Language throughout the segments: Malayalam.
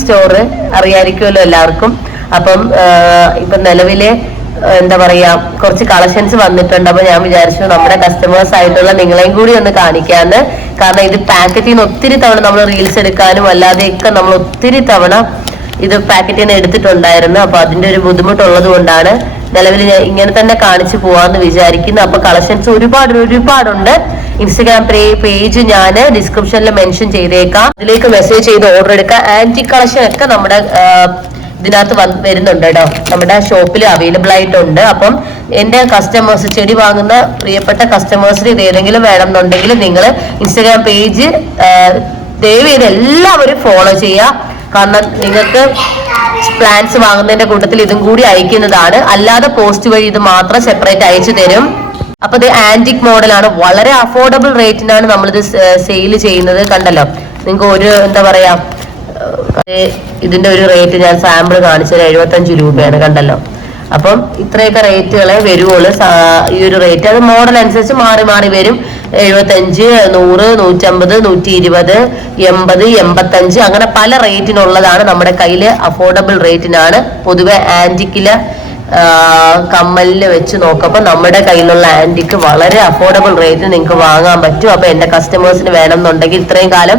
സ്റ്റോറ് അറിയായിരിക്കുമല്ലോ എല്ലാവർക്കും. അപ്പം ഇപ്പൊ നിലവിലെ എന്താ പറയാ കുറച്ച് കളക്ഷൻസ് വന്നിട്ടുണ്ട്. അപ്പൊ ഞാൻ വിചാരിച്ചു നമ്മുടെ കസ്റ്റമേഴ്സ് ആയിട്ടുള്ള നിങ്ങളെയും കൂടി ഒന്ന് കാണിക്കാന്ന്. കാരണം ഇത് പാക്കറ്റിൽ നിന്ന് ഒത്തിരി തവണ നമ്മൾ റീൽസ് എടുക്കാനും അല്ലാതെയൊക്കെ നമ്മൾ ഒത്തിരി തവണ ഇത് പാക്കറ്റിൽ നിന്ന് എടുത്തിട്ടുണ്ടായിരുന്നു. അപ്പൊ അതിന്റെ ഒരു ബുദ്ധിമുട്ടുള്ളത് കൊണ്ടാണ് നിലവിൽ ഇങ്ങനെ തന്നെ കാണിച്ചു പോവാന്ന് വിചാരിക്കുന്നു. അപ്പൊ കളക്ഷൻസ് ഒരുപാട് ഒരുപാടുണ്ട്. ഇൻസ്റ്റഗ്രാം പേജ് ഞാൻ ഡിസ്ക്രിപ്ഷനിൽ മെൻഷൻ ചെയ്തേക്കാം. അതിലേക്ക് മെസ്സേജ് ചെയ്ത് ഓർഡർ എടുക്കാം ആന്റി കളക്ഷൻ ഒക്കെ നമ്മുടെ ഇതിനകത്ത് വരുന്നുണ്ട് കേട്ടോ. നമ്മുടെ ഷോപ്പിൽ അവൈലബിൾ ആയിട്ടുണ്ട്. അപ്പം എന്റെ കസ്റ്റമേഴ്സ് ചെടി വാങ്ങുന്ന പ്രിയപ്പെട്ട കസ്റ്റമേഴ്സിന് ഇത് ഏതെങ്കിലും വേണമെന്നുണ്ടെങ്കിൽ നിങ്ങൾ ഇൻസ്റ്റഗ്രാം പേജ് ദയവ് ചെയ്ത് എല്ലാവരും ഫോളോ ചെയ്യുക. കാരണം നിങ്ങൾക്ക് പ്ലാൻസ് വാങ്ങുന്നതിന്റെ കൂട്ടത്തിൽ ഇതും കൂടി അയക്കുന്നതാണ്. അല്ലാതെ പോസ്റ്റ് വഴി ഇത് മാത്രം സെപ്പറേറ്റ് അയച്ചു തരും. അപ്പൊ ഇത് ആന്റിക് മോഡലാണ് വളരെ അഫോർഡബിൾ റേറ്റിനാണ് നമ്മളിത് സെയിൽ ചെയ്യുന്നത്. കണ്ടല്ലോ? നിങ്ങൾക്ക് ഒരു എന്താ പറയാ ഇതിന്റെ ഒരു റേറ്റ് ഞാൻ സാമ്പിൾ കാണിച്ചത് എഴുപത്തഞ്ച് രൂപയാണ്. കണ്ടല്ലോ? അപ്പം ഇത്രയൊക്കെ റേറ്റുകളെ വരുവുള്ളൂ. ഈ ഒരു റേറ്റ് അത് മോഡൽ അനുസരിച്ച് മാറി മാറി വരും. എഴുപത്തഞ്ച് നൂറ് നൂറ്റമ്പത് നൂറ്റി ഇരുപത് എൺപത് എൺപത്തഞ്ച്. അങ്ങനെ പല റേറ്റിനുള്ളതാണ് നമ്മുടെ കയ്യിൽ അഫോർഡബിൾ റേറ്റിനാണ്. പൊതുവെ ആന്റിക്കിൽ കമ്മലിൽ വെച്ച് നോക്കുമ്പോൾ നമ്മുടെ കയ്യിലുള്ള ആന്റിക്ക് വളരെ അഫോർഡബിൾ റേറ്റിന് നിങ്ങൾക്ക് വാങ്ങാൻ പറ്റും. അപ്പൊ എന്റെ കസ്റ്റമേഴ്സിന് വേണമെന്നുണ്ടെങ്കിൽ ഇത്രയും കാലം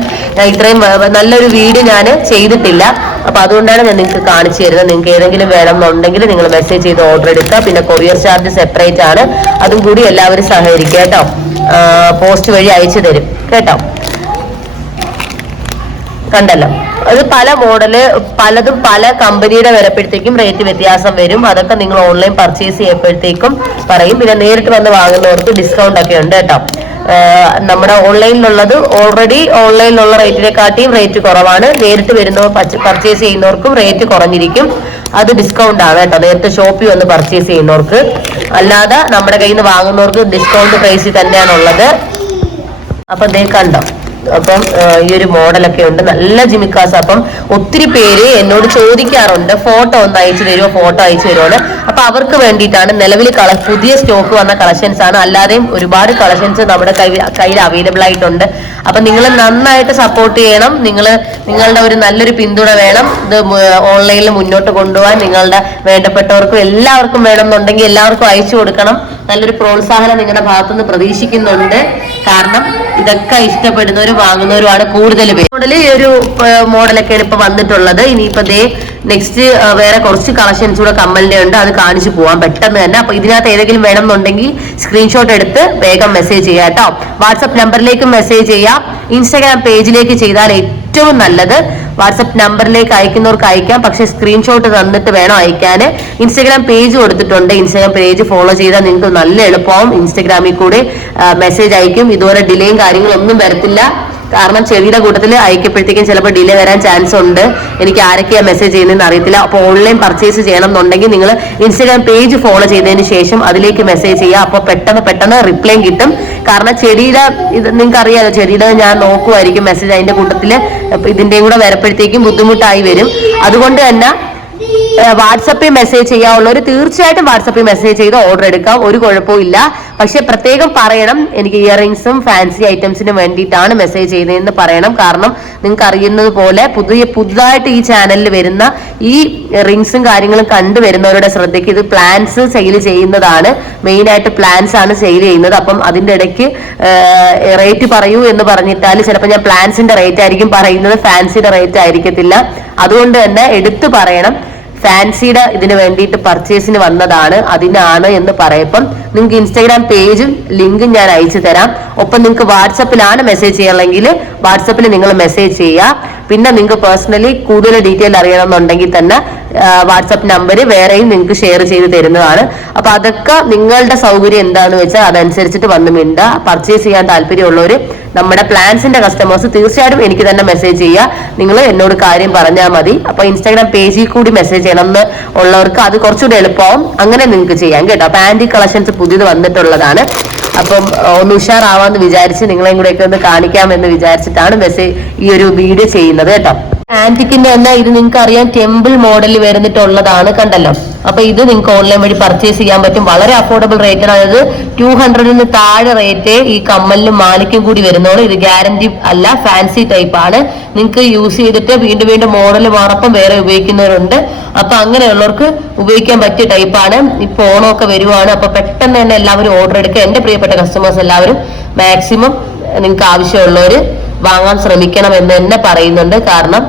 ഇത്രയും നല്ലൊരു വീട് ഞാൻ ചെയ്തിട്ടില്ല. അപ്പൊ അതുകൊണ്ടാണ് ഞാൻ നിങ്ങൾക്ക് കാണിച്ചു തരുന്നത്. നിങ്ങൾക്ക് ഏതെങ്കിലും വേണമെന്നുണ്ടെങ്കിൽ നിങ്ങൾ മെസ്സേജ് ചെയ്ത് ഓർഡർ എടുക്കുക. പിന്നെ കൊറിയർ ചാർജ് സെപ്പറേറ്റ് ആണ്. അതും കൂടി എല്ലാവരും സഹകരിക്കുക കേട്ടോ. പോസ്റ്റ് വഴി അയച്ചു തരും. കേട്ടോ? കണ്ടല്ലോ? അത് പല മോഡൽ പലതും പല കമ്പനിയുടെ വരപ്പോഴത്തേക്കും റേറ്റ് വ്യത്യാസം വരും. അതൊക്കെ നിങ്ങൾ ഓൺലൈൻ പർച്ചേസ് ചെയ്യുമ്പോഴത്തേക്കും പറയും. പിന്നെ നേരിട്ട് വന്ന് വാങ്ങുന്നവർക്ക് ഡിസ്കൗണ്ട് ഒക്കെ ഉണ്ട് കേട്ടോ. നമ്മുടെ ഓൺലൈനിലുള്ളത് ഓൾറെഡി ഓൺലൈനിലുള്ള റേറ്റിനെക്കാട്ടിയും റേറ്റ് കുറവാണ്. നേരിട്ട് വരുന്നവർ പർച്ചേസ് ചെയ്യുന്നവർക്കും റേറ്റ് കുറഞ്ഞിരിക്കും. അത് ഡിസ്കൗണ്ട് ആണ് കേട്ടോ. നേരത്തെ ഷോപ്പിൽ വന്ന് പർച്ചേസ് ചെയ്യുന്നവർക്ക്. അല്ലാതെ നമ്മുടെ കയ്യിൽ നിന്ന് വാങ്ങുന്നവർക്ക് ഡിസ്കൗണ്ട് പ്രൈസിൽ തന്നെയാണുള്ളത്. അപ്പൊ ദേ കണ്ടോ? അപ്പം ഈ ഒരു മോഡലൊക്കെ ഉണ്ട്. നല്ല ജിമിക്കാസ്. അപ്പം ഒത്തിരി പേര് എന്നോട് ചോദിക്കാറുണ്ട്. ഫോട്ടോ ഒന്ന് അയച്ചു തരുമോ ഫോട്ടോ അയച്ചു തരുമോ അപ്പൊ അവർക്ക് വേണ്ടിയിട്ടാണ് നിലവിൽ പുതിയ സ്റ്റോക്ക് വന്ന കളക്ഷൻസ് ആണ് അല്ലാതെയും ഒരുപാട് കളക്ഷൻസ് നമ്മുടെ കയ്യിൽ അവൈലബിൾ ആയിട്ടുണ്ട്. അപ്പൊ നിങ്ങൾ നന്നായിട്ട് സപ്പോർട്ട് ചെയ്യണം. നിങ്ങൾ നിങ്ങളുടെ ഒരു നല്ലൊരു പിന്തുണ വേണം. ഇത് ഓൺലൈനിൽ മുന്നോട്ട് കൊണ്ടുപോകാൻ നിങ്ങളുടെ വേണ്ടപ്പെട്ടവർക്കും എല്ലാവർക്കും വേണമെന്നുണ്ടെങ്കിൽ എല്ലാവർക്കും അയച്ചു കൊടുക്കണം. നല്ലൊരു പ്രോത്സാഹനം നിങ്ങളുടെ ഭാഗത്തുനിന്ന് പ്രതീക്ഷിക്കുന്നുണ്ട്. കാരണം ഇതൊക്കെ ഇഷ്ടപ്പെടുന്നവരും വാങ്ങുന്നവരുമാണ് കൂടുതൽ പേര്. മോഡൽ ഈ ഒരു മോഡലൊക്കെയാണ് ഇപ്പൊ വന്നിട്ടുള്ളത്. ഇനിയിപ്പോ ദേ നെക്സ്റ്റ് വേറെ കുറച്ച് കളക്ഷൻസ് കൂടെ കമ്മലിന്റെ ഉണ്ട്. അത് കാണിച്ചു പോവാൻ പെട്ടെന്ന് തന്നെ. അപ്പൊ ഇതിനകത്ത് ഏതെങ്കിലും വേണം എന്നുണ്ടെങ്കിൽ സ്ക്രീൻഷോട്ട് എടുത്ത് വേഗം മെസ്സേജ് ചെയ്യാം കേട്ടോ. വാട്സപ്പ് നമ്പറിലേക്ക് മെസ്സേജ് ചെയ്യാം. ഇൻസ്റ്റാഗ്രാം പേജിലേക്ക് ചെയ്താൽ ഏറ്റവും നല്ലത് വാട്സപ്പ് നമ്പറിലേക്ക് അയക്കുന്നവർക്ക് അയക്കാം. പക്ഷെ സ്ക്രീൻഷോട്ട് തന്നിട്ട് വേണം അയക്കാൻ ഇൻസ്റ്റാഗ്രാം പേജ് കൊടുത്തിട്ടുണ്ട്. ഇൻസ്റ്റാഗ്രാം പേജ് ഫോളോ ചെയ്താൽ നിങ്ങൾക്ക് നല്ല എളുപ്പമാവും ഇൻസ്റ്റാഗ്രാമിൽ കൂടെ മെസ്സേജ് അയക്കും. ഇതുപോലെ ഡിലേയും കാര്യങ്ങളൊന്നും വരത്തില്ല. കാരണം ചെടിയുടെ കൂട്ടത്തിൽ അയക്കപ്പോഴത്തേക്കും ചിലപ്പോൾ ഡിലേ വരാൻ ചാൻസ് ഉണ്ട്. എനിക്ക് ആരൊക്കെയാണ് മെസ്സേജ് ചെയ്യുന്നതെന്ന് അറിയത്തില്ല. അപ്പോൾ ഓൺലൈൻ പർച്ചേസ് ചെയ്യണം എന്നുണ്ടെങ്കിൽ നിങ്ങൾ ഇൻസ്റ്റാഗ്രാം പേജ് ഫോളോ ചെയ്തതിന് ശേഷം അതിലേക്ക് മെസ്സേജ് ചെയ്യുക. അപ്പോൾ പെട്ടെന്ന് പെട്ടെന്ന് റിപ്ലൈ കിട്ടും. കാരണം ചെടിയുടെ ഇത് നിങ്ങൾക്ക് അറിയാലോ ചെടിയുടെ ഞാൻ നോക്കുമായിരിക്കും മെസ്സേജ് അതിന്റെ കൂട്ടത്തിൽ ഇതിന്റെയും കൂടെ വരപ്പോഴത്തേക്കും ബുദ്ധിമുട്ടായി വരും. അതുകൊണ്ട് തന്നെ വാട്സപ്പിൽ മെസ്സേജ് ചെയ്യാവുള്ളവർ തീർച്ചയായിട്ടും വാട്സപ്പിൽ മെസ്സേജ് ചെയ്ത് ഓർഡർ എടുക്കാം. ഒരു കുഴപ്പവും ഇല്ല. പക്ഷെ പ്രത്യേകം പറയണം. എനിക്ക് ഇയറിങ്സും ഫാൻസി ഐറ്റംസിനും വേണ്ടിയിട്ടാണ് മെസ്സേജ് ചെയ്തതെന്ന് പറയണം. കാരണം നിങ്ങൾക്ക് അറിയുന്നത് പോലെ പുതിയ പുതുതായിട്ട് ഈ ചാനലിൽ വരുന്ന ഈ റിങ്സും കാര്യങ്ങളും കണ്ടുവരുന്നവരുടെ ശ്രദ്ധയ്ക്ക് ഇത് പ്ലാൻസ് സെയിൽ ചെയ്യുന്നതാണ്. മെയിൻ ആയിട്ട് പ്ലാൻസ് ആണ് സെയിൽ ചെയ്യുന്നത്. അപ്പം അതിന്റെ ഇടയ്ക്ക് റേറ്റ് പറയൂ എന്ന് പറഞ്ഞിട്ടാൽ ചിലപ്പോൾ ഞാൻ പ്ലാൻസിന്റെ റേറ്റ് ആയിരിക്കും പറയുന്നത്. ഫാൻസിയുടെ റേറ്റ് ആയിരിക്കത്തില്ല. അതുകൊണ്ട് തന്നെ എടുത്തു പറയണം. ഫാൻസിയുടെ ഇതിന് വേണ്ടിയിട്ട് പർച്ചേസിന് വന്നതാണ്. അതിനാണ് എന്ന് പറയപ്പം നിങ്ങൾക്ക് ഇൻസ്റ്റാഗ്രാം പേജും ലിങ്കും ഞാൻ അയച്ചു തരാം. ഒപ്പം നിങ്ങൾക്ക് വാട്സപ്പിലാണ് മെസ്സേജ് ചെയ്യണമെങ്കിൽ വാട്സപ്പിൽ നിങ്ങൾ മെസ്സേജ് ചെയ്യുക. പിന്നെ നിങ്ങൾക്ക് പേഴ്സണലി കൂടുതൽ ഡീറ്റെയിൽ അറിയണമെന്നുണ്ടെങ്കിൽ തന്നെ വാട്സപ്പ് നമ്പർ വേറെയും നിങ്ങൾക്ക് ഷെയർ ചെയ്ത് തരുന്നതാണ്. അപ്പൊ അതൊക്കെ നിങ്ങളുടെ സൗകര്യം എന്താണെന്ന് വെച്ചാൽ അതനുസരിച്ചിട്ട് വന്ന് മിണ്ട. പർച്ചേസ് ചെയ്യാൻ താല്പര്യമുള്ളവർ നമ്മുടെ പ്ലാൻസിന്റെ കസ്റ്റമേഴ്സ് തീർച്ചയായിട്ടും എനിക്ക് തന്നെ മെസ്സേജ് ചെയ്യുക നിങ്ങൾ എന്നോട് കാര്യം പറഞ്ഞാൽ മതി. അപ്പൊ ഇൻസ്റ്റാഗ്രാം പേജിൽ കൂടി മെസ്സേജ് ചെയ്യണം എന്ന് ഉള്ളവർക്ക് അത് കുറച്ചുകൂടി എളുപ്പമാവും അങ്ങനെ നിങ്ങൾക്ക് ചെയ്യാം കേട്ടോ. അപ്പൊ ആന്റി കളക്ഷൻസ് പുതിയത് വന്നിട്ടുള്ളതാണ്. അപ്പം ഒന്ന് ഉഷാറാവാന്ന് വിചാരിച്ച് നിങ്ങളെയും കൂടെ ഒക്കെ ഒന്ന് കാണിക്കാമെന്ന് വിചാരിച്ചിട്ടാണ് മെസ്സേജ് ഈ ഒരു വീഡിയോ ചെയ്യുന്നത് കേട്ടോ. ആന്റിക്കിന്റെ തന്നെ ഇത് നിങ്ങൾക്ക് അറിയാം ടെമ്പിൾ മോഡൽ വരുന്നിട്ടുള്ളതാണ് കണ്ടല്ലോ. അപ്പൊ ഇത് നിങ്ങൾക്ക് ഓൺലൈൻ വഴി പർച്ചേസ് ചെയ്യാൻ പറ്റും. വളരെ അഫോർഡബിൾ റേറ്റ് ആണ്. അതായത് ടു ഹൺഡ്രഡിന് താഴെ റേറ്റ് ഈ കമ്മലിനും മാലിക്കും കൂടി വരുന്നുള്ളൂ ഇത് ഗ്യാരണ്ടി അല്ല ഫാൻസി ടൈപ്പ് ആണ്. നിങ്ങൾക്ക് യൂസ് ചെയ്തിട്ട് വീണ്ടും വീണ്ടും മോഡൽ മാറപ്പം വേറെ ഉപയോഗിക്കുന്നവരുണ്ട്. അപ്പൊ അങ്ങനെയുള്ളവർക്ക് ഉപയോഗിക്കാൻ പറ്റിയ ടൈപ്പാണ് ഇപ്പൊ ഓണമൊക്കെ വരുവാണ്. അപ്പൊ പെട്ടെന്ന് തന്നെ എല്ലാവരും ഓർഡർ എടുക്കുക. എന്റെ പ്രിയപ്പെട്ട കസ്റ്റമേഴ്സ് എല്ലാവരും മാക്സിമം നിങ്ങൾക്ക് ആവശ്യമുള്ളവർ വാങ്ങാൻ ശ്രമിക്കണം എന്ന് തന്നെ പറയുന്നുണ്ട്. കാരണം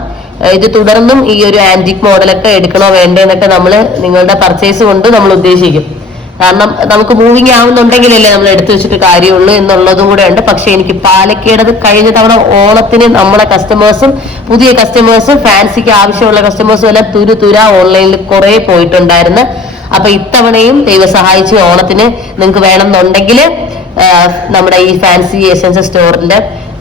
ഇത് തുടർന്നും ഈ ഒരു ആന്റിക് മോഡലൊക്കെ എടുക്കണോ വേണ്ടേ എന്നൊക്കെ നമ്മൾ നിങ്ങളുടെ പർച്ചേസ് കൊണ്ട് നമ്മൾ ഉദ്ദേശിക്കും. കാരണം നമുക്ക് മൂവിങ് ആവുന്നുണ്ടെങ്കിലല്ലേ നമ്മൾ എടുത്തു വെച്ചിട്ട് കാര്യമുള്ളൂ എന്നുള്ളതും കൂടെ ഉണ്ട്. പക്ഷെ എനിക്ക് പാലക്കേടത് കഴിഞ്ഞ തവണ ഓണത്തിന് നമ്മുടെ കസ്റ്റമേഴ്സും പുതിയ കസ്റ്റമേഴ്സും ഫാൻസിക്ക് ആവശ്യമുള്ള കസ്റ്റമേഴ്സും എല്ലാം തുരു തുര ഓൺലൈനിൽ കുറെ പോയിട്ടുണ്ടായിരുന്നു. അപ്പൊ ഇത്തവണയും ദൈവം സഹായിച്ച് ഓണത്തിന് നിങ്ങൾക്ക് വേണമെന്നുണ്ടെങ്കിൽ നമ്മുടെ ഈ ഫാൻസി എസൻസ് സ്റ്റോറിന്റെ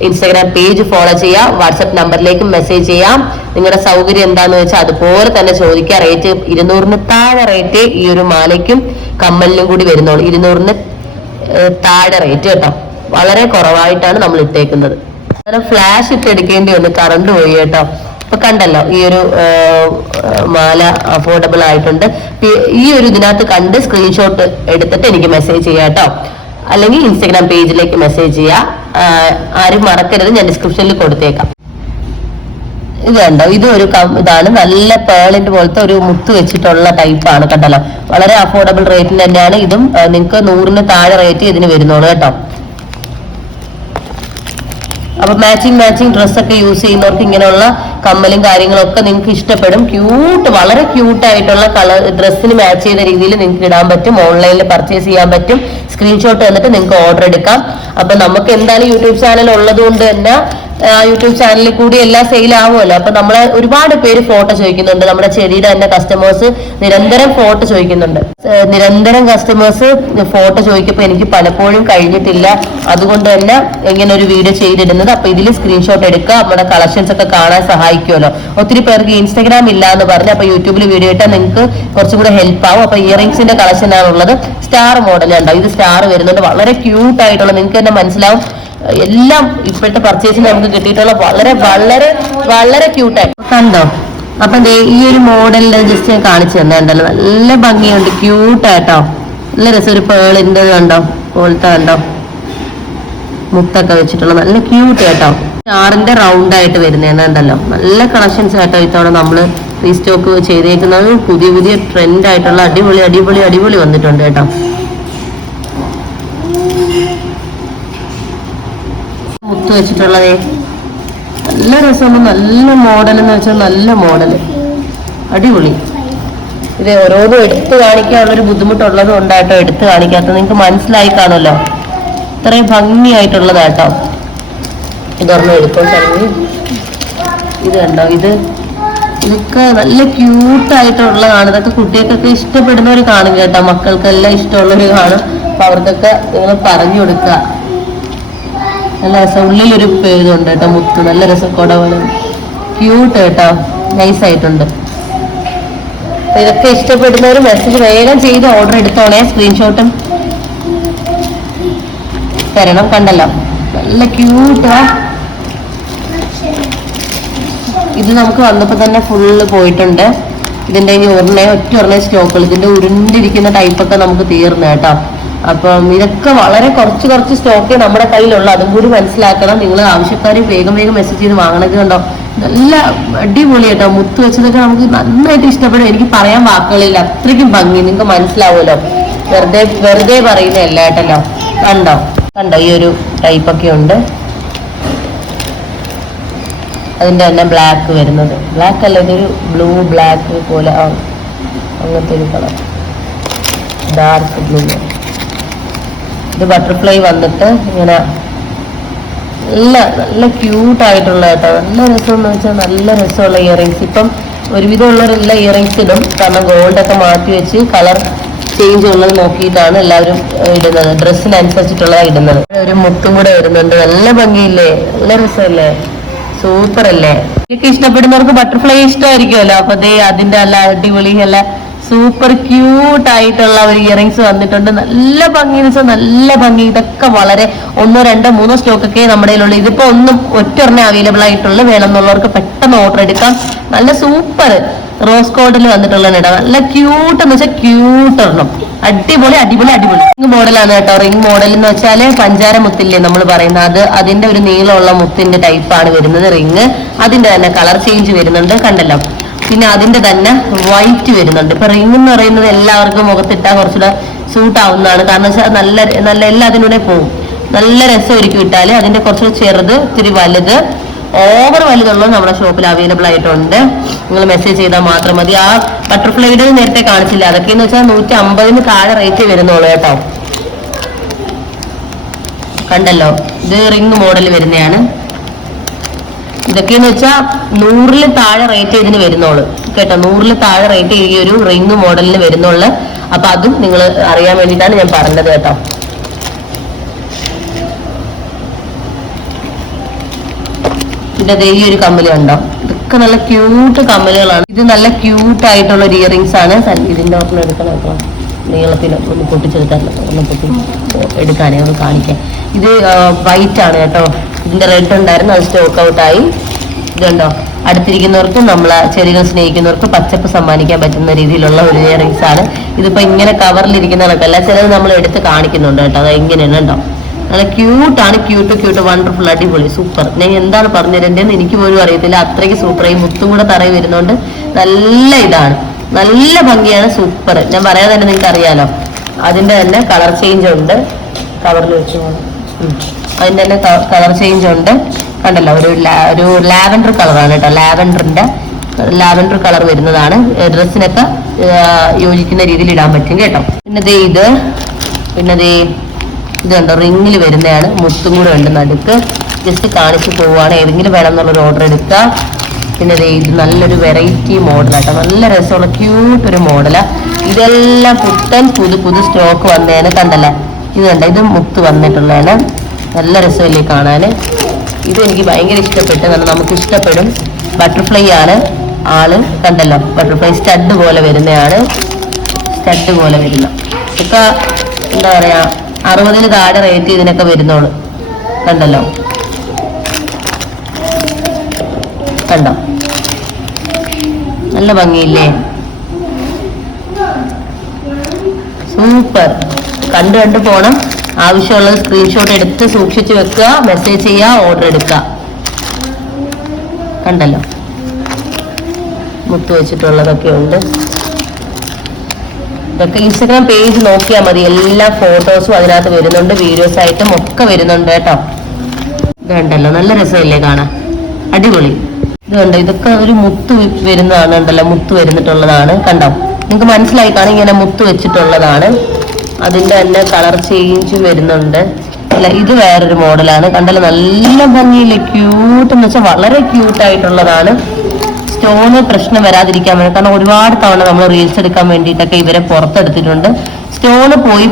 ഇൻസ്റ്റാഗ്രാം പേജ് ഫോളോ ചെയ്യാം. വാട്സപ്പ് നമ്പറിലേക്ക് മെസ്സേജ് ചെയ്യാം. നിങ്ങളുടെ സൗകര്യം എന്താന്ന് വെച്ചാൽ അതുപോലെ തന്നെ ചോദിക്കുക റേറ്റ് ഇരുന്നൂറിന് താഴെ റേറ്റ് ഈ ഒരു മാലയ്ക്കും കമ്മലിനും കൂടി വരുന്നുള്ളൂ. ഇരുന്നൂറിന് താഴെ റേറ്റ് കേട്ടോ. വളരെ കുറവായിട്ടാണ് നമ്മൾ ഇട്ടേക്കുന്നത്. അങ്ങനെ ഫ്ലാഷ് ഇട്ട് വന്നു. കറണ്ട് പോയി കേട്ടോ. ഇപ്പൊ കണ്ടല്ലോ ഈ ഒരു മാല അഫോർഡബിൾ ആയിട്ടുണ്ട്. ഈ ഒരു ഇതിനകത്ത് കണ്ട് സ്ക്രീൻഷോട്ട് എടുത്തിട്ട് എനിക്ക് മെസ്സേജ് ചെയ്യാം കേട്ടോ. അല്ലെങ്കിൽ ഇൻസ്റ്റഗ്രാം പേജിലേക്ക് മെസ്സേജ് ചെയ്യുക ആരും മറക്കരുത് ഞാൻ ഡിസ്ക്രിപ്ഷനിൽ കൊടുത്തേക്കാം. ഇത് കണ്ടോ? ഇത് ഒരു ഇതാണ് നല്ല പേളിന്റെ പോലത്തെ ഒരു മുത്ത് വെച്ചിട്ടുള്ള ടൈപ്പാണ് കണ്ടല്ലോ. വളരെ അഫോർഡബിൾ റേറ്റിന് തന്നെയാണ്. ഇതും നിങ്ങൾക്ക് നൂറിന് താഴെ റേറ്റ് ഇതിന് വരുന്നുള്ളൂ കേട്ടോ. അപ്പൊ മാച്ചിങ് മാച്ചിങ് ഡ്രസ്സൊക്കെ യൂസ് ചെയ്യുന്നവർക്ക് ഇങ്ങനെയുള്ള കമ്മലും കാര്യങ്ങളും ഒക്കെ നിങ്ങൾക്ക് ഇഷ്ടപ്പെടും. ക്യൂട്ട് വളരെ ക്യൂട്ട് ആയിട്ടുള്ള കളർ ഡ്രസ്സിന് മാച്ച് ചെയ്ത രീതിയിൽ നിങ്ങൾക്ക് ഇടാൻ പറ്റും. ഓൺലൈനിൽ പർച്ചേസ് ചെയ്യാൻ പറ്റും. സ്ക്രീൻഷോട്ട് തന്നിട്ട് നിങ്ങൾക്ക് ഓർഡർ എടുക്കാം. അപ്പൊ നമുക്ക് എന്തായാലും യൂട്യൂബ് ചാനൽ ഉള്ളത് കൊണ്ട് തന്നെ യൂട്യൂബ് ചാനലിൽ കൂടി എല്ലാം സെയിൽ ആവുമല്ലോ. അപ്പൊ നമ്മളെ ഒരുപാട് പേര് ഫോട്ടോ ചോദിക്കുന്നുണ്ട്. നമ്മുടെ ചെടിയുടെ തന്നെ കസ്റ്റമേഴ്സ് നിരന്തരം ഫോട്ടോ ചോദിക്കുന്നുണ്ട്. നിരന്തരം കസ്റ്റമേഴ്സ് ഫോട്ടോ ചോദിക്കുമ്പോൾ എനിക്ക് പലപ്പോഴും കഴിഞ്ഞിട്ടില്ല. അതുകൊണ്ട് തന്നെ ഇങ്ങനെ ഒരു വീഡിയോ ചെയ്തിടുന്നത്. അപ്പൊ ഇതിൽ സ്ക്രീൻഷോട്ട് എടുക്കുക. നമ്മുടെ കളക്ഷൻസ് ഒക്കെ കാണാൻ സഹായിക്കുമല്ലോ. ഒത്തിരി പേർക്ക് ഇൻസ്റ്റാഗ്രാം ഇല്ല എന്ന് പറഞ്ഞു അപ്പൊ യൂട്യൂബിൽ വീഡിയോ ഇട്ടാൽ നിങ്ങൾക്ക് കുറച്ചും കൂടെ ഹെൽപ്പ് ആവും. അപ്പൊ ഇയറിംഗ്സിന്റെ കളക്ഷൻ ആണുള്ളത് സ്റ്റാർ മോഡൽ ഉണ്ടാവും ഇത് സ്റ്റാർ വരുന്നുണ്ട്. വളരെ ക്യൂട്ട് ആയിട്ടുള്ള നിങ്ങൾക്ക് തന്നെ മനസ്സിലാവും. എല്ലാം ഇപ്പോഴത്തെ പർച്ചേസിന് നമുക്ക് കിട്ടിയിട്ടുള്ള വളരെ വളരെ വളരെ ക്യൂട്ടായി കണ്ടോ? അപ്പൊ ഈ ഒരു മോഡലിൽ ജസ്റ്റ് ഞാൻ കാണിച്ചു തന്നിട്ടുണ്ടല്ലോ നല്ല ഭംഗിയുണ്ട്. ക്യൂട്ടായിട്ടോ നല്ല രസം. ഒരു പേളിന്റെ കണ്ടോ? പോലത്തെ കണ്ടോ? മുത്തൊക്കെ വെച്ചിട്ടുള്ള നല്ല ക്യൂട്ട് കേട്ടോ സ്റ്റാറിന്റെ റൗണ്ട് ആയിട്ട് വരുന്നതെന്നുണ്ടല്ലോ നല്ല കളക്ഷൻസ് ആയിട്ടോ ഇത്തവണ നമ്മൾ റീസ്റ്റോക്ക് ചെയ്തേക്കുന്നത്. പുതിയ പുതിയ ട്രെൻഡ് ആയിട്ടുള്ള അടിപൊളി അടിപൊളി അടിപൊളി വന്നിട്ടുണ്ട് കേട്ടോ. മുത്ത് വെച്ചിട്ടുള്ളതേ. നല്ല രസമാണ്. നല്ല മോഡൽ എന്ന് വെച്ചാൽ നല്ല മോഡൽ അടിപൊളി. ഇത് ഓരോന്നും എടുത്തു കാണിക്കാനുള്ളൊരു ബുദ്ധിമുട്ടുള്ളത് കൊണ്ടാട്ടോ എടുത്തു കാണിക്കാത്ത നിങ്ങൾക്ക് മനസ്സിലായി കാണുമല്ലോ. ഇത്രയും ഭംഗിയായിട്ടുള്ളതാട്ടോ. ഇതൊരെണ്ണം എടുത്തോണ്ടെങ്കിൽ ഇത് കണ്ടോ ഇത് ഇതൊക്കെ നല്ല ക്യൂട്ടായിട്ടുള്ളതാണ് ഇതൊക്കെ കുട്ടികൾക്കൊക്കെ ഇഷ്ടപ്പെടുന്നവർ കാണും കേട്ടോ. മക്കൾക്കെല്ലാം ഇഷ്ടമുള്ളവർ കാണും. അപ്പൊ അവർക്കൊക്കെ നിങ്ങൾ പറഞ്ഞു കൊടുക്കുക. നല്ല രസം. ഉള്ളിലൊരു ഇതുണ്ട് കേട്ടോ മുത്ത്. നല്ല രസം. കൊട ക്യൂട്ട് കേട്ടോ. നൈസ് ആയിട്ടുണ്ട്. അപ്പൊ ഇതൊക്കെ ഇഷ്ടപ്പെടുന്നവർ മെസ്സേജ് വേഗം ചെയ്ത് ഓർഡർ എടുത്തോണേ സ്ക്രീൻഷോട്ടും തരണം കണ്ടല്ലോ. നല്ല ക്യൂട്ടാ ഇത് നമുക്ക് വന്നപ്പോൾ തന്നെ ഫുള്ള് പോയിട്ടുണ്ട്. ഇതിന്റെ ഇനി ഒരെണ്ണേ ഒറ്റ ഒരെണ്ണേ സ്റ്റോക്കുകൾ. ഇതിന്റെ ഉരുണ്ടിരിക്കുന്ന ടൈപ്പൊക്കെ നമുക്ക് തീർന്നു കേട്ടോ. അപ്പം ഇതൊക്കെ വളരെ കുറച്ച് കുറച്ച് സ്റ്റോക്കേ നമ്മുടെ കയ്യിലുള്ള. അതും കൂടി മനസ്സിലാക്കണം. നിങ്ങൾ ആവശ്യക്കാർ വേഗം വേഗം മെസ്സേജ് ചെയ്ത് വാങ്ങണത് കണ്ടോ? നല്ല അടിപൊളി കേട്ടോ. മുത്ത് വെച്ചതൊക്കെ നമുക്ക് നന്നായിട്ട് ഇഷ്ടപ്പെടും. എനിക്ക് പറയാൻ വാക്കുകളില്ല. അത്രയ്ക്കും ഭംഗി. നിങ്ങൾക്ക് മനസ്സിലാവുമല്ലോ. വെറുതെ വെറുതെ പറയുന്നതല്ല കേട്ടല്ലോ. കണ്ടോ? കണ്ടോ? ഈ ഒരു ടൈപ്പൊക്കെ ഉണ്ട്. അതിന്റെ തന്നെ ബ്ലാക്ക് വരുന്നത്. ബ്ലാക്ക് അല്ല ഇതൊരു ബ്ലൂ ബ്ലാക്ക് പോലെ ആ അങ്ങനത്തെ ഒരു കളർ ഡാർക്ക് ബ്ലൂ ഇത് ബട്ടർഫ്ലൈ വന്നിട്ട് ഇങ്ങനെ നല്ല നല്ല ക്യൂട്ട് ആയിട്ടുള്ള കേട്ടോ. നല്ല രസം എന്ന് വെച്ചാൽ നല്ല രസമുള്ള ഇയറിങ്സ് ഇപ്പം ഒരുവിധമുള്ളവരെല്ലാം ഇയറിങ്സ് ഇടും. കാരണം ഗോൾഡ് ഒക്കെ മാറ്റി വെച്ച് കളർ ചേഞ്ച് ഉള്ളത് നോക്കിയിട്ടാണ് എല്ലാവരും ഇടുന്നത്. ഡ്രസ്സിനനുസരിച്ചിട്ടുള്ളതാണ് ഇടുന്നത്. ഒരു മുത്തും കൂടെ വരുന്നുണ്ട്. നല്ല ഭംഗിയില്ലേ? നല്ല രസമല്ലേ? സൂപ്പർ അല്ലേ ഇഷ്ടപ്പെടുന്നവർക്ക് ബട്ടർഫ്ലൈ ഇഷ്ടമായിരിക്കുമല്ലോ. അപ്പൊ ദേ അതിന്റെ അല്ല അടിപൊളി നല്ല സൂപ്പർ ക്യൂട്ട് ആയിട്ടുള്ള ഒരു ഇയറിങ്സ് വന്നിട്ടുണ്ട്. നല്ല ഭംഗി വെച്ചാൽ നല്ല ഭംഗി. ഇതൊക്കെ വളരെ ഒന്നോ രണ്ടോ മൂന്നോ സ്റ്റോക്ക് ഒക്കെ നമ്മുടെ കയ്യിലുള്ളൂ ഇതിപ്പോ ഒന്നും ഒറ്റൊരെണ്ണേ അവൈലബിൾ ആയിട്ടുള്ളൂ. വേണമെന്നുള്ളവർക്ക് പെട്ടെന്ന് ഓർഡർ എടുക്കാം. നല്ല സൂപ്പർ റോസ് കോഡിൽ വന്നിട്ടുള്ള ഇട നല്ല ക്യൂട്ട് എന്ന് വെച്ചാൽ ക്യൂട്ട് ഒരെണ്ണം. അടിപൊളി അടിപൊളി അടിപൊളി. റിംഗ് മോഡലാണ് കേട്ടോ. റിംഗ് മോഡൽ എന്ന് വെച്ചാൽ പഞ്ചാര മുത്തില്ലേ നമ്മൾ പറയുന്നത്. അത് അതിന്റെ ഒരു നീളമുള്ള മുത്തിന്റെ ടൈപ്പാണ് വരുന്നത് റിങ് അതിന്റെ തന്നെ കളർ ചേഞ്ച് വരുന്നുണ്ട്. കണ്ടല്ലോ? പിന്നെ അതിന്റെ തന്നെ വൈറ്റ് വരുന്നുണ്ട്. ഇപ്പൊ റിംഗ് എന്ന് പറയുന്നത് എല്ലാവർക്കും മുഖത്തിട്ടാൽ കുറച്ചുകൂടെ സൂട്ട് ആവുന്നതാണ്. കാരണം വെച്ചാൽ നല്ല നല്ല എല്ലാത്തിനൂടെ പോകും നല്ല രസമായിരിക്കും ഇട്ടാൽ. അതിന്റെ കുറച്ചുകൂടെ ചെറുത് ഇത്തിരി വലുത്. ഓവർ വലുതുള്ളത് നമ്മുടെ ഷോപ്പിൽ അവൈലബിൾ ആയിട്ടുണ്ട്. നിങ്ങൾ മെസ്സേജ് ചെയ്താൽ മാത്രം മതി. ആ ബട്ടർഫ്ലൈഡ് നേരത്തെ കാണിച്ചില്ല. അതൊക്കെ എന്ന് വെച്ചാൽ നൂറ്റി അമ്പതിന് താഴെ റേറ്റ് വരുന്നുള്ളൂ കേട്ടോ. കണ്ടല്ലോ? ഇത് റിംഗ് മോഡൽ വരുന്നതാണ്. ഇതൊക്കെയെന്ന് വെച്ചാൽ നൂറിൽ താഴെ റേറ്റ് ഇതിന് വരുന്നുള്ളു. കേട്ടോ നൂറിൽ താഴെ റേറ്റ് ഈ ഒരു റിംഗ് മോഡലിന് വരുന്നുള്ളു. അപ്പൊ അതും നിങ്ങൾ അറിയാൻ വേണ്ടിയിട്ടാണ് ഞാൻ പറഞ്ഞത് കേട്ടോ. ഇതിന്റെ ഈ ഒരു കമ്മൽ കണ്ടോ? ഇതൊക്കെ നല്ല ക്യൂട്ട് കമ്മലുകളാണ് ഇത് നല്ല ക്യൂട്ട് ആയിട്ടുള്ള ഒരു ഇയറിങ്സ് ആണ്. ഇതിന്റെ ഒപ്പം എടുക്കണം നീളത്തിൽ ഒന്ന് പൊട്ടിച്ചെടുക്കാൻ ഒന്ന് പൊട്ടി എടുക്കാനേ ഒന്ന് കാണിക്കാൻ. ഇത് വൈറ്റ് ആണ് കേട്ടോ. ഇതിന്റെ റെഡ് ഉണ്ടായിരുന്നു അത് സ്റ്റോക്ക് ഔട്ട് ആയി. ഇതുണ്ടോ അടുത്തിരിക്കുന്നവർക്ക് നമ്മളെ ചെടികൾ സ്നേഹിക്കുന്നവർക്ക് പച്ചപ്പ് സമ്മാനിക്കാൻ പറ്റുന്ന രീതിയിലുള്ള ഒരു ഇയറിങ്സ് ആണ്. ഇതിപ്പോ ഇങ്ങനെ കവറിലിരിക്കുന്ന കണക്കല്ല ചിലത് നമ്മൾ എടുത്ത് കാണിക്കുന്നുണ്ട് കേട്ടോ. അത് ഇങ്ങനെയാണ് കേട്ടോ നല്ല ക്യൂട്ടാണ് ക്യൂട്ട് ക്യൂട്ട് വണ്ടർഫുൾ അടിപൊളി സൂപ്പർ ഞാൻ എന്താണ് പറഞ്ഞു തരേണ്ടതെന്ന് എനിക്ക് പോലും അറിയത്തില്ല. അത്രയ്ക്ക് സൂപ്പർ ഈ മുത്തും കൂടെ തറയിൽ വരുന്നോണ്ട് നല്ല ഇതാണ്. നല്ല ഭംഗിയാണ് സൂപ്പർ ഞാൻ പറയാതെ തന്നെ നിങ്ങൾക്ക് അറിയാലോ അതിന്റെ തന്നെ കളർ ചേഞ്ച് ഉണ്ട്. കവറിൽ വെച്ച്. അതിന്റെ തന്നെ കളർ ചേഞ്ച് ഉണ്ട്. കണ്ടല്ലോ ഒരു ഒരു ലാവൻഡർ കളറാണ് കേട്ടോ. ലാവൻഡറിന്റെ ലാവൻഡർ കളർ വരുന്നതാണ്. ഡ്രസ്സിനൊക്കെ യോജിക്കുന്ന രീതിയിൽ ഇടാൻ പറ്റും കേട്ടോ. പിന്നെ ദേ ഇത് പിന്നെ ദേ ഇത് കണ്ടോ റിങ്ങിൽ വരുന്നതാണ്. മുത്തും കൂടെ ഉണ്ട് നടുക്ക്. ജസ്റ്റ് കാണിച്ചു പോവുകയാണ് ഏതെങ്കിലും വേണം എന്നുള്ളൊരു ഓർഡർ എടുക്കുക. പിന്നെ ഇത് നല്ലൊരു വെറൈറ്റി മോഡലാട്ടോ നല്ല രസമുള്ള ക്യൂട്ട് ഒരു മോഡലാ ഇതെല്ലാം പുത്തൻ പുതു പുതു സ്റ്റോക്ക് വന്നേനെ കണ്ടല്ലേ? ഇത് കണ്ട? ഇത് മുത്ത് വന്നിട്ടുള്ളതാണ്. നല്ല രസമല്ലേ കാണാൻ ഇത് എനിക്ക് ഭയങ്കര ഇഷ്ടപ്പെട്ടു. കാരണം നമുക്ക് ഇഷ്ടപ്പെടും. ബട്ടർഫ്ലൈ ആണ്. ആൾ കണ്ടല്ലോ? ബട്ടർഫ്ലൈ സ്റ്റഡ് പോലെ വരുന്നതാണ് സ്റ്റഡ് പോലെ വരുന്ന. ഇപ്പൊ എന്താ പറയാ? അറുപതിന് താഴെ റേറ്റ് ഇതിനൊക്കെ വരുന്നോളൂ കണ്ടല്ലോ? കണ്ടോ? നല്ല ഭംഗിയില്ലേ? സൂപ്പർ. കണ്ടു കണ്ടു പോണം. ആവശ്യമുള്ളത് സ്ക്രീൻഷോട്ട് എടുത്ത് സൂക്ഷിച്ചു വെക്കുക മെസ്സേജ് ചെയ്യുക ഓർഡർ എടുക്കുക. കണ്ടല്ലോ? മുത്തു വെച്ചിട്ടുള്ളതൊക്കെ ഉണ്ട്. ഇതൊക്കെ ഇൻസ്റ്റഗ്രാം പേജ് നോക്കിയാൽ മതി. എല്ലാ ഫോട്ടോസും അതിനകത്ത് വരുന്നുണ്ട്. വീഡിയോസ് ആയിട്ടും ഒക്കെ വരുന്നുണ്ട് കേട്ടോ. കണ്ടല്ലോ നല്ല രസമല്ലേ കാണാൻ? അടിപൊളി. ഇത് കണ്ടോ ഇതൊക്കെ ഒരു മുത്ത് വരുന്നതാണ് ഉണ്ടല്ലോ. മുത്ത് വരുന്നിട്ടുള്ളതാണ്. കണ്ടോ? നിങ്ങൾക്ക് മനസ്സിലായി കാണും ഇങ്ങനെ മുത്ത് വെച്ചിട്ടുള്ളതാണ്. അതിന്റെ തന്നെ കളർ ചേഞ്ച് വരുന്നുണ്ട്. അല്ല ഇത് വേറൊരു മോഡലാണ്. കണ്ടല്ലോ? നല്ല ഭംഗിയില്ല? ക്യൂട്ട് എന്ന് വെച്ചാൽ വളരെ ക്യൂട്ട് ആയിട്ടുള്ളതാണ്. സ്റ്റോണ് പ്രശ്നം വരാതിരിക്കാൻ വേണ്ടി. കാരണം ഒരുപാട് തവണ നമ്മൾ റീൽസ് എടുക്കാൻ വേണ്ടിയിട്ടൊക്കെ ഇവരെ പുറത്തെടുത്തിട്ടുണ്ട്. സ്റ്റോണ് പോയി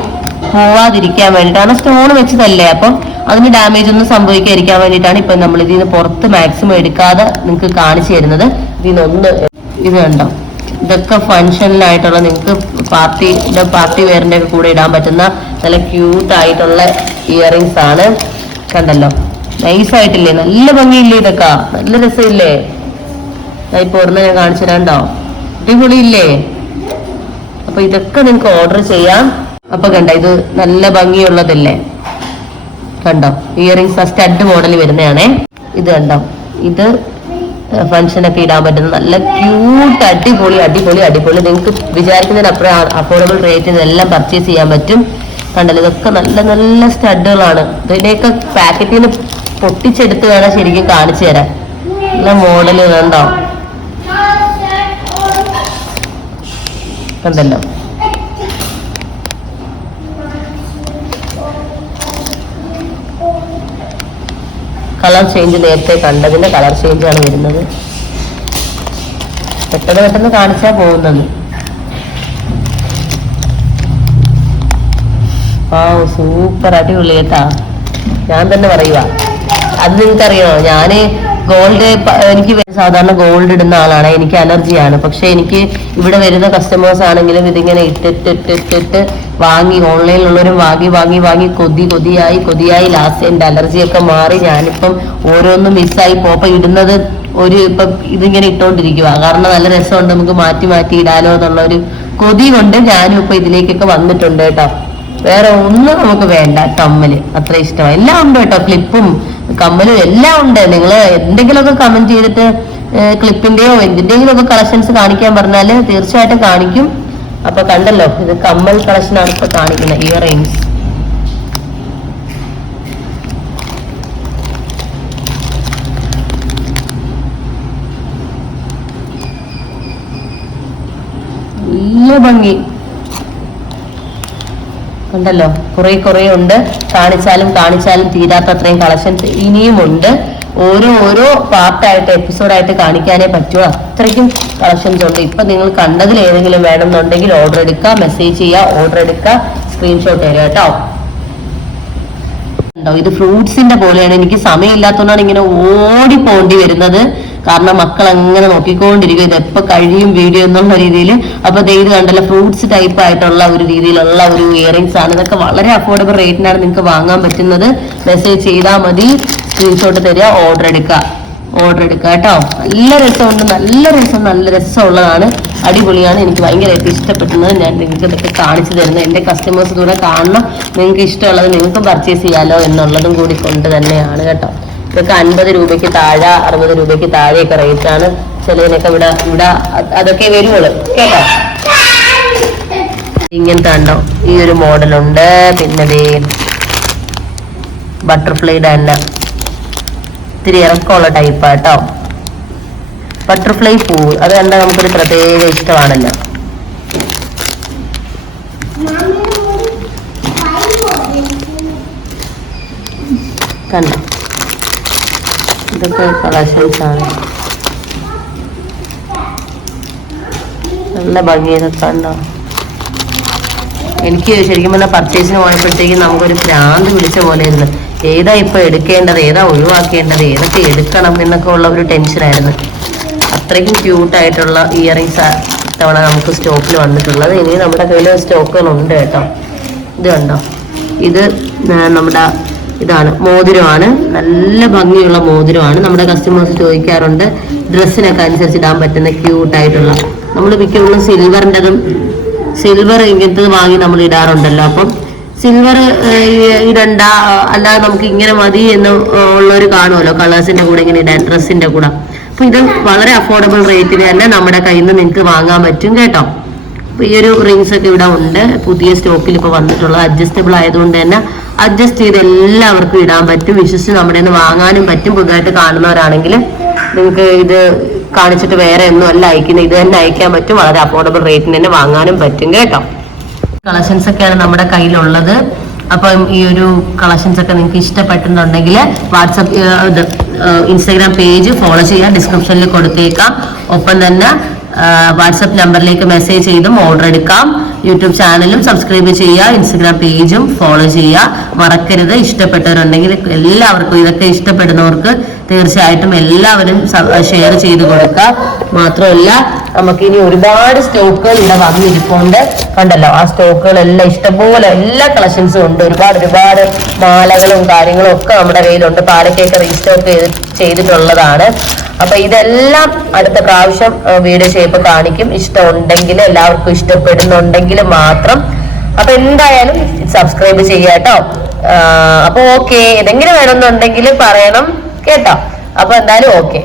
പോവാതിരിക്കാൻ വേണ്ടിയിട്ടാണ് സ്റ്റോൺ വെച്ചതല്ലേ. അപ്പം അതിന് ഡാമേജ് ഒന്നും സംഭവിക്കാതിരിക്കാൻ വേണ്ടിയിട്ടാണ് ഇപ്പൊ നമ്മൾ ഇതിൽ നിന്ന് പുറത്ത് മാക്സിമം എടുക്കാതെ നിങ്ങൾക്ക് കാണിച്ചു തരുന്നത്. ഇതിൽ ഒന്ന് ഇത് കണ്ടോ? ഇതൊക്കെ ഫംഗ്ഷനിലായിട്ടുള്ള നിങ്ങൾക്ക് പാർട്ടിയുടെ പാർട്ടി വെയറിന്റെ ഒക്കെ കൂടെ ഇടാൻ പറ്റുന്ന നല്ല ക്യൂട്ട് ആയിട്ടുള്ള ഇയറിങ്സ് ആണ്. കണ്ടല്ലോ? നൈസ് ആയിട്ടില്ലേ? നല്ല ഭംഗിയില്ലേ ഇതൊക്കെ? നല്ല രസമില്ലേ? ഇപ്പൊ ഒരെണ്ണം ഞാൻ കാണിച്ചു തരാണ്ടോ അടിപൊളിയില്ലേ? അപ്പൊ ഇതൊക്കെ നിങ്ങൾക്ക് ഓർഡർ ചെയ്യാം. അപ്പൊ കണ്ട ഇത് നല്ല ഭംഗിയുള്ളതല്ലേ? കണ്ടോ ഇയറിങ്സ് ആ സ്റ്റഡ് മോഡൽ വരുന്നതാണേ. ഇത് കണ്ടോ ഇത് ഫംഗ്ഷനൊക്കെ ഇടാൻ പറ്റുന്ന നല്ല ക്യൂട്ട് അടിപൊളി അടിപൊളി അടിപൊളി. നിങ്ങൾക്ക് വിചാരിക്കുന്നതിന് അപ്പുറം അഫോർഡബിൾ റേറ്റിന് എല്ലാം പർച്ചേസ് ചെയ്യാൻ പറ്റും. കണ്ടല്ലോ ഇതൊക്കെ നല്ല നല്ല സ്റ്റഡുകളാണ് ഇതിനെയൊക്കെ പാക്കറ്റിൽ നിന്ന് പൊട്ടിച്ചെടുത്ത് വേണം ശരിക്കും കാണിച്ചു തരാൻ. നല്ല മോഡൽ കണ്ടോ? കണ്ടല്ലോ. കളർ ചേഞ്ച് നേരത്തെ കണ്ടതിന്റെ കളർ ചേഞ്ചാണ് വരുന്നത്. പെട്ടെന്ന് പെട്ടെന്ന് കാണിച്ചാ പോകുന്നത്. ആ സൂപ്പർ അടിപൊളി കേട്ടാ ഞാൻ തന്നെ പറയുക അത് നിങ്ങൾക്കറിയണോ ഞാൻ ഗോൾഡ് എനിക്ക് സാധാരണ ഗോൾഡ് ഇടുന്ന ആളാണ്. എനിക്ക് അലർജിയാണ്. പക്ഷെ എനിക്ക് ഇവിടെ വരുന്ന കസ്റ്റമേഴ്സ് ആണെങ്കിലും ഇതിങ്ങനെ ഇട്ടിട്ടിട്ടിട്ടിട്ട് വാങ്ങി ഓൺലൈനിലുള്ളവരും വാങ്ങി വാങ്ങി വാങ്ങി കൊതി കൊതിയായി കൊതിയായി. ലാസ്റ്റ് എന്റെ അലർജിയൊക്കെ മാറി. ഞാനിപ്പം ഓരോന്നും മിസ്സായി പോപ്പ ഇടുന്നത് ഒരു ഇപ്പൊ ഇതിങ്ങനെ ഇട്ടോണ്ടിരിക്കുക കാരണം നല്ല രസമുണ്ട് നമുക്ക് മാറ്റി മാറ്റി ഇടാലോ എന്നുള്ള ഒരു കൊതി കൊണ്ട് ഞാനും ഇപ്പൊ ഇതിലേക്കൊക്കെ വന്നിട്ടുണ്ട് കേട്ടോ. വേറെ ഒന്നും നമുക്ക് വേണ്ട കമ്മൽ. അത്ര ഇഷ്ടമാണ്. എല്ലാം ഉണ്ട് കേട്ടോ. ക്ലിപ്പും കമ്മലും എല്ലാം ഉണ്ട്. നിങ്ങൾ എന്തെങ്കിലുമൊക്കെ കമന്റ് ചെയ്തിട്ട് ക്ലിപ്പിന്റെയോ എന്തിന്റെങ്കിലും ഒക്കെ കളക്ഷൻസ് കാണിക്കാൻ പറഞ്ഞാൽ തീർച്ചയായിട്ടും കാണിക്കും. അപ്പൊ കണ്ടല്ലോ ഇത് കമ്മൽ കളക്ഷൻ ആണ് ഇപ്പൊ കാണിക്കുന്നത് ഇയർ റിംഗ്സ് നല്ല ഭംഗി. കണ്ടല്ലോ കുറെ കുറെ ഉണ്ട്. കാണിച്ചാലും കാണിച്ചാലും തീരാത്ത അത്രയും കളക്ഷൻസ് ഇനിയും ഉണ്ട്. ഓരോ ഓരോ പാർട്ടായിട്ട് എപ്പിസോഡായിട്ട് കാണിക്കാനേ പറ്റുമോ അത്രയ്ക്കും കളക്ഷൻസ് ഉണ്ട്. ഇപ്പൊ നിങ്ങൾ കണ്ടതിൽ ഏതെങ്കിലും വേണമെന്നുണ്ടെങ്കിൽ ഓർഡർ എടുക്കുക മെസ്സേജ് ചെയ്യുക ഓർഡർ എടുക്കുക സ്ക്രീൻഷോട്ട് തരിക കേട്ടോ. ഇത് ഫ്രൂട്ട്സിന്റെ പോലെയാണ്. എനിക്ക് സമയമില്ലാത്തതുകൊണ്ടാണ് ഇങ്ങനെ ഓടി പോണ്ടി വരുന്നത്. കാരണം മക്കൾ അങ്ങനെ നോക്കിക്കൊണ്ടിരിക്കും. ഇത് എപ്പോ കഴിയും വീഡിയോ എന്നുള്ള രീതിയിൽ. അപ്പൊ ദേ ഇത് കണ്ടല്ലോ ഫ്രൂട്ട്സ് ടൈപ്പ് ആയിട്ടുള്ള ഒരു രീതിയിലുള്ള ഒരു ഇയറിങ്സ് ആണ്. ഇതൊക്കെ വളരെ അഫോർഡബിൾ റേറ്റിനാണ് നിങ്ങൾക്ക് വാങ്ങാൻ പറ്റുന്നത്. മെസ്സേജ് ചെയ്താൽ മതി. സ്ക്രീൻഷോട്ട് തരിക ഓർഡർ എടുക്കുക. ഓർഡർ എടുക്കുക കേട്ടോ. നല്ല രസമുണ്ട് നല്ല രസം നല്ല രസമുള്ളതാണ്. അടിപൊളിയാണ്. എനിക്ക് ഭയങ്കരമായിട്ട് ഇഷ്ടപ്പെടുന്നത്. ഞാൻ നിങ്ങൾക്ക് ഇതൊക്കെ കാണിച്ചു തരുന്നത്. എന്റെ കസ്റ്റമേഴ്സ് ദൂരെ കാണണം. നിങ്ങൾക്ക് ഇഷ്ടമുള്ളത് നിങ്ങൾക്കും പർച്ചേസ് ചെയ്യാലോ എന്നുള്ളതും കൂടി കൊണ്ട് തന്നെയാണ് കേട്ടോ. ഇതൊക്കെ അൻപത് രൂപയ്ക്ക് താഴെ അറുപത് രൂപയ്ക്ക് താഴെയൊക്കെ റേറ്റ് ആണ്. ചിലതിനൊക്കെ ഇവിടെ ഇവിടെ അത് അതൊക്കെ വരുവുള്ളൂ. കേട്ടോ? ഇങ്ങനത്തെ ഉണ്ടോ ഈ ഒരു മോഡലുണ്ട് പിന്നെ ബട്ടർഫ്ലൈ ഡാൻഡ് ഇത്തിരി ഇറക്കമുള്ള ടൈപ്പ് കേട്ടോ ബട്ടർഫ്ലൈ പൂ അത് കണ്ടാൽ നമുക്കൊരു പ്രത്യേക ഇഷ്ടമാണല്ലോ. നല്ല ഭംഗിയൊക്കെ കണ്ടോ? എനിക്ക് ശരിക്കും പറഞ്ഞാൽ പർച്ചേസിന് പോയപ്പോഴത്തേക്കും നമുക്കൊരു ഭ്രാന്ത് പിടിച്ച പോലെ ഇരുന്നു ഏതാ ഇപ്പൊ എടുക്കേണ്ടത്? ഏതാ ഒഴിവാക്കേണ്ടത്? ഏതൊക്കെ എടുക്കണം എന്നൊക്കെ ഉള്ള ഒരു ടെൻഷനായിരുന്നു അത്രയ്ക്കും ക്യൂട്ടായിട്ടുള്ള ഇയറിങ്സ് തവണ നമുക്ക് സ്റ്റോക്കിൽ വന്നിട്ടുള്ളത്. ഇനി നമ്മുടെ കയ്യിൽ സ്റ്റോക്കുകളുണ്ട് കേട്ടോ. ഇത് കണ്ടോ? ഇത് നമ്മുടെ ഇതാണ്. മോതിരമാണ്. നല്ല ഭംഗിയുള്ള മോതിരമാണ്. നമ്മുടെ കസ്റ്റമേഴ്സ് ചോദിക്കാറുണ്ട് ഡ്രസ്സിനൊക്കെ അനുസരിച്ച് ഇടാൻ പറ്റുന്ന ക്യൂട്ടായിട്ടുള്ള നമ്മൾ മിക്കവാറും സിൽവറിന്റെതും സിൽവർ ഇങ്ങനത്തെ വാങ്ങി നമ്മൾ ഇടാറുണ്ടല്ലോ. അപ്പം സിൽവർ ഇടണ്ട അല്ലാതെ നമുക്ക് ഇങ്ങനെ മതി എന്ന് ഉള്ളവർ കാണുമല്ലോ. കളേഴ്സിന്റെ കൂടെ ഇങ്ങനെ ഇടാൻ ഡ്രസ്സിന്റെ കൂടെ. അപ്പൊ ഇത് വളരെ അഫോർഡബിൾ റേറ്റിന് തന്നെ നമ്മുടെ കയ്യിൽ നിന്ന് നിങ്ങൾക്ക് വാങ്ങാൻ പറ്റും കേട്ടോ. അപ്പൊ ഈ ഒരു റിങ്സ് ഒക്കെ ഇവിടെ ഉണ്ട്. പുതിയ സ്റ്റോക്കിൽ ഇപ്പൊ വന്നിട്ടുള്ളത് അഡ്ജസ്റ്റബിൾ ആയതുകൊണ്ട് തന്നെ അഡ്ജസ്റ്റ് ചെയ്ത് എല്ലാവർക്കും ഇടാൻ പറ്റും. വിശ്വസിച്ച് നമ്മുടെ നിന്ന് വാങ്ങാനും പറ്റും. പുതുതായിട്ട് കാണുന്നവരാണെങ്കിൽ നിങ്ങൾക്ക് ഇത് കാണിച്ചിട്ട് വേറെ ഒന്നും അല്ല അയക്കുന്നത്. ഇത് തന്നെ അയക്കാൻ പറ്റും. വളരെ അഫോർഡബിൾ റേറ്റിന് തന്നെ വാങ്ങാനും പറ്റും കേട്ടോ. കളക്ഷൻസ് ഒക്കെയാണ് നമ്മുടെ കയ്യിലുള്ളത്. അപ്പം ഈ ഒരു കളക്ഷൻസ് ഒക്കെ നിങ്ങൾക്ക് ഇഷ്ടപ്പെട്ടുന്നുണ്ടെങ്കിൽ വാട്സപ്പ് ഇൻസ്റ്റാഗ്രാം പേജ് ഫോളോ ചെയ്യാം ഡിസ്ക്രിപ്ഷനിൽ കൊടുത്തേക്കാം. ഒപ്പം തന്നെ വാട്സപ്പ് നമ്പറിലേക്ക് മെസ്സേജ് ചെയ്തും ഓർഡർ എടുക്കാം. യൂട്യൂബ് ചാനലും സബ്സ്ക്രൈബ് ചെയ്യുക ഇൻസ്റ്റഗ്രാം പേജും ഫോളോ ചെയ്യുക. മറക്കരുത്. ഇഷ്ടപ്പെട്ടവരുണ്ടെങ്കിൽ എല്ലാവർക്കും ഇതൊക്കെ ഇഷ്ടപ്പെടുന്നവർക്ക് തീർച്ചയായിട്ടും എല്ലാവരും ഷെയർ ചെയ്ത് കൊടുക്കുക. മാത്രമല്ല നമുക്ക് ഇനി ഒരുപാട് സ്റ്റോക്കുകൾ ഇവിടെ വന്നിരിപ്പുണ്ട്. കണ്ടല്ലോ ആ സ്റ്റോക്കുകളെല്ലാം ഇഷ്ടംപോലെ എല്ലാ കളക്ഷൻസും ഉണ്ട്. ഒരുപാട് ഒരുപാട് മാലകളും കാര്യങ്ങളും ഒക്കെ നമ്മുടെ കയ്യിലുണ്ട്. പാലക്കേക്ക് റീസ്റ്റോക്ക് ചെയ്ത് ചെയ്തിട്ടുള്ളതാണ്. അപ്പൊ ഇതെല്ലാം അടുത്ത പ്രാവശ്യം വീഡിയോ ഷേപ്പ് കാണിക്കും. ഇഷ്ടമുണ്ടെങ്കിൽ എല്ലാവർക്കും ഇഷ്ടപ്പെടുന്നുണ്ടെങ്കിൽ മാത്രം അപ്പൊ എന്തായാലും സബ്സ്ക്രൈബ് ചെയ്യാട്ടോ അപ്പൊ ഓക്കെ ഏതെങ്കിലും വേണമെന്നുണ്ടെങ്കിൽ പറയണം കേട്ടോ. അപ്പൊ എന്തായാലും ഓക്കെ